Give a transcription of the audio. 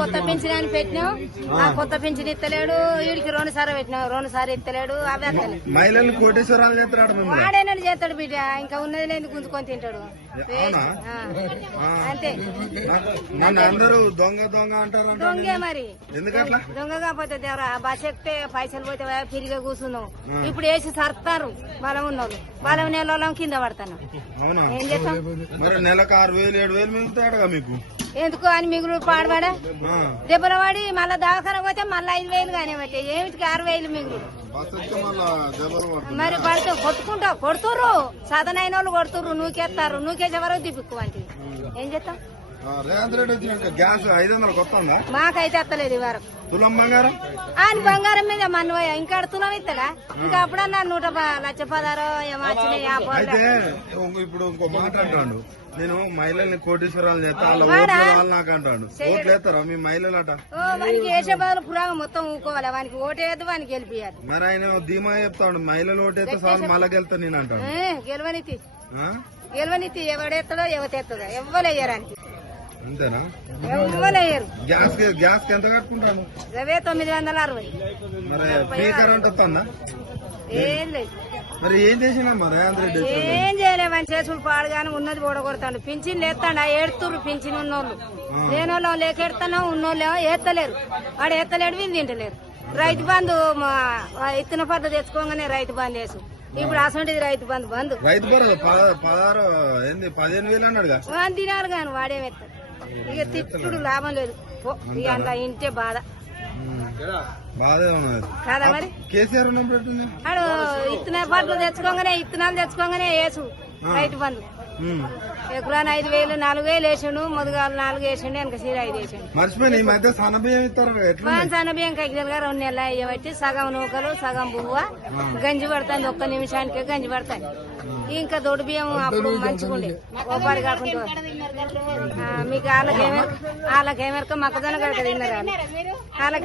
కొత్త పింఛన్ అని పెట్టినాం. ఆ కొత్త పింఛన్ ఇస్తలేడు. వీడికి 2 సార్లు పెట్టినాం, 2 సార్లు ఇస్తలేడు. అవి మహిళలు కోటేశ్వరాలు చేస్తాడు. వాడేనాడు చేస్తాడు బిడ్డ. ఇంకా ఉన్నది లేదు గుంజుకొని తింటాడు అంతే. అందరూ దొంగ దొంగ అంటారు. దొంగే మరి. ఎందుకట్లా? దొంగ కాకపోతే బస్ ఎక్కితే పైసలు పోతే తిరిగి కూర్చున్నాం. ఇప్పుడు వేసి సర్తారు బలం ఉన్నోళ్ళు. బలం నెలలో కింద పడతాను. ఏం చేస్తాం మరి? నెలకు 6,000 7,000 మిగులుతాడుగా మీకు. ఎందుకు అని మిగులు పాడబడా దెబ్బల వాడి మళ్ళా దవాఖాన పోతే మళ్ళీ 5,000 కానీ బట్టి ఏమిటికి 6,000 మిగులు. మరి పడితే కొడుతుర్రు. సదనైన వాళ్ళు కొడుతుర్రు, నూకేస్తారు. నూకేసే వరకు దిప్పుకు అంటే ఏం చేస్తాం? రేవంత్ రెడ్డి వచ్చినాక గ్యాస్ 500 కొత్తందా? మాకైతే ఎత్తలేదు ఈ వరకు. తులం బంగారం ఆయన బంగారం మీద మన్నుపోయా ఇంకా తులం ఇస్తాడా? ఇంకా అప్పుడన్నా 1,16,000 ఏమో వచ్చినాయి. అయితే ఇప్పుడు ఇంకో మాట అంటాడు, నేను మహిళల్ని కోటీశ్వరాలు చేస్తా వాళ్ళు నాకు అంటాడు. ఓట్లు వేస్తారా మీ మహిళలు అట? వానికి వేసే బదులు పురాగం మొత్తం ఊకోవాలి. వానికి ఓటేద్దు, వానికి గెలిపియాలి. మరి ఆయన ధీమా చెప్తాడు, మహిళలు ఓటేస్తే చాలు మళ్ళా గెలుతా నేను అంటాడు. గెలవనితి ఎవడెత్తడో ఎవతెత్తదో ఎవ్వలేయరానికి. అంతేనా? ఎవ్వలేయరు. గ్యాస్ ఎంత కట్టుకుంటాను? 960. మరి ఫ్రీ కరెంట్ వస్తుందా? ఏం లేదు. మరి ఏం చేసినా రేవంత్ రెడ్డి? ఏం చేయలేమని చేసులు పాడుగానే ఉన్నది ఓడగొడతాడు. పింఛన్ లేస్తాడు. ఏడుతుర్రు పింఛన్ ఉన్నోళ్ళు. లేనోళ్ళు లేకెడతానో ఉన్నోళ్ళు ఏత్తలేరు. వాడు ఎత్తలేడు, వీళ్ళు తింటలేరు. రైతు బంధు ఇత్తన పద్ధతి తెచ్చుకోగానే రైతు బంధు వేసు. ఇప్పుడు అసలు రైతు బంధు బంధు. రైతు 15,000 అన్నాడుగా. తినాలి కానీ వాడేమెత్తాడు. ఇక తిట్టుడు లాభం లేదు. ఇక అంత ఇంటే బాధ బాధే ఉన్నది కదా. మరి కేసీఆర్ వాడు ఇత్తన పట్లు ఇత్తనాలు తెచ్చుకోగానే వేసు రైతు బంధు. ఎకరాన్ని 5,000 4,000 వేసిండు. మొదగాలు 4 వేసిండు. వెనక సీర 5 వేసిండు. మర్చిపోయి ఈ మధ్య సన్నబియ్యం ఇస్తారు. సన్నబియ్యం కైకిలుగా 2 నెలలు అయ్యబట్టి సగం నూకలు సగం బువ్వ గంజి పడుతుంది. 1 నిమిషానికి గంజి పడతాయి. ఇంకా దొడ్డు బియ్యం అప్పుడు మంచిగుండే ఓపారి కాకుండా. మీకు వాళ్ళకేమెరక మొక్కజొన్న కడక తిన్నారు. వాళ్ళకి